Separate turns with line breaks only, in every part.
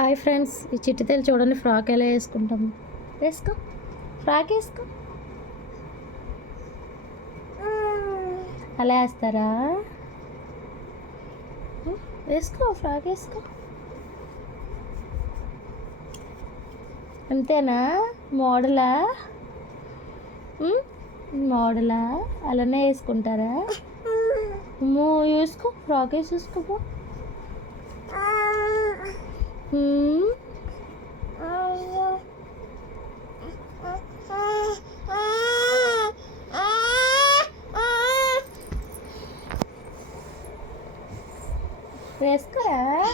Hi friends ఈ చిట్టితేలు చూడండి frock ఎలా వేసుకుంటాము వేసుకో ఫ్రాక్ వేసుకో. అలా వేస్తారా? వేసుకో ఫ్రాక్ వేసుకో. అంతేనా? మోడలా? మోడలా? అలానే వేసుకుంటారా? వేసుకో ఫ్రాక్ వేసి Hmm? Where's Kara?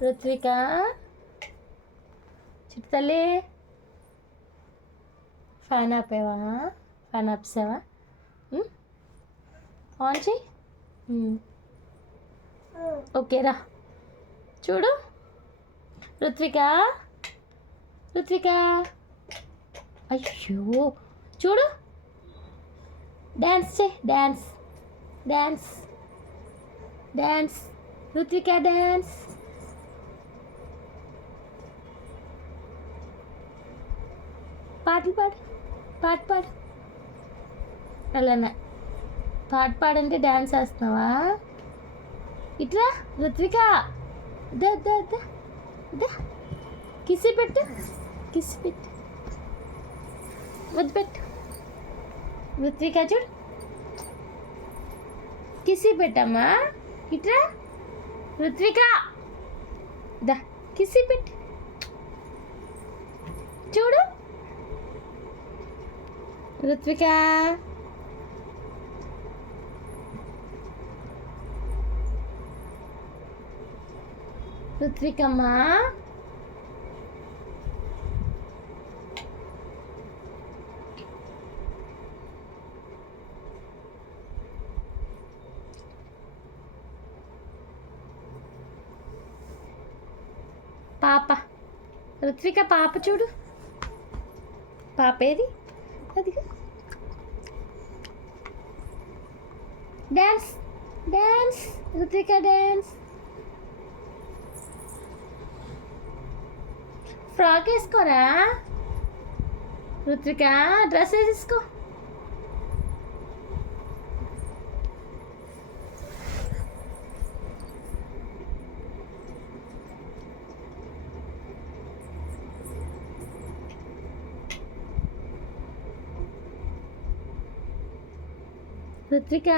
రుత్విక చిట్టు తల్లి ఫ్యాన్ ఆపేవా ఫ్యాన్ ఆపేసావా ఆన్ చెయ్యి ఓకేరా ఓకే రా. చూడు. రుత్విక రుత్విక అయ్యో. చూడు. డ్యాన్స్ చే dance dance dance Ruthvika dance పాటలు పాడు పాట పాడు. అలానే పాట పాడంటే డ్యాన్స్ వేస్తున్నావా? ఇట్లా రుత్విక కిసి పెట్టు కిసి పెట్టు. వద్దు రుత్విక చూడు. కిసి పెట్టమ్మా. ఇట్లా రుత్విక. దా కిసి పెట్టు. చూడు. రుత్విక రుత్వికమ్మా పాప. రుత్విక పాప చూడు. పాప ఏది? అదిగా. Dance dance Ruthika dance frock వేసుకోరా? రుత్విక డ్రెస్ వేసేసుకో రుత్విక